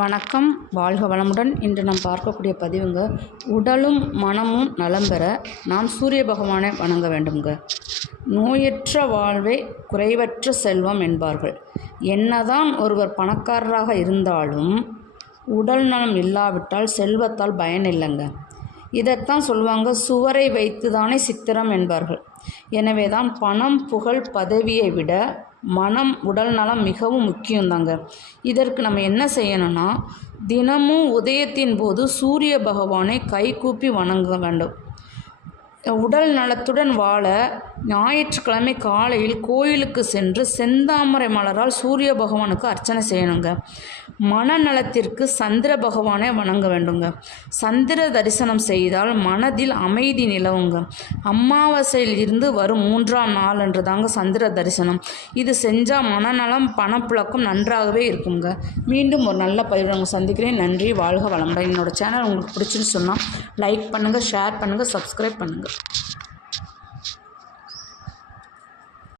வணக்கம். வாழ்க வளமுடன். இன்று நாம் பார்க்கக்கூடிய பதிவுங்க உடலும் மனமும் நலம் பெற நாம் சூரிய பகவானை வணங்க வேண்டுங்க நோயற்ற வாழ்வே குறைவற்ற செல்வம் என்பார்கள். என்னதான் ஒருவர் பணக்காரராக இருந்தாலும் உடல் நலம் இல்லாவிட்டால் செல்வத்தால் பயன் இல்லைங்க இதைத்தான் சொல்லுவாங்க சுவரை வைத்து தானே சித்திரம் என்பார்கள். எனவே தான் பணம் புகழ் பதவியை விட மனம் உடல் நலம் மிகவும் முக்கியம்தாங்க. இதற்கு நம்ம என்ன செய்யணும்னா தினமும் உதயத்தின் போது சூரிய பகவானை கைகூப்பி வணங்க வேண்டும். உடல் நலத்துடன் வாழ ஞாயிற்றுக்கிழமை காலையில் கோயிலுக்கு சென்று செந்தாமரை மலரால் சூரிய பகவானுக்கு அர்ச்சனை செய்யணுங்க. மனநலத்திற்கு சந்திர பகவானை வணங்க வேண்டுங்க. சந்திர தரிசனம் செய்தால் மனதில் அமைதி நிலவுங்க. அமாவாசையில் இருந்து வரும் மூன்றாம் நாள் என்று தாங்க சந்திர தரிசனம். இது செஞ்சால் மனநலம் பணப்புழக்கம் நன்றாகவே இருக்குங்க. மீண்டும் ஒரு நல்ல பதிவு சந்திக்கிறேன். நன்றி வாழ்க வளமுடன். என்னோடய சேனல் உங்களுக்கு பிடிச்சுன்னு சொன்னால் லைக் பண்ணுங்கள் ஷேர் பண்ணுங்கள் சப்ஸ்கிரைப் பண்ணுங்கள்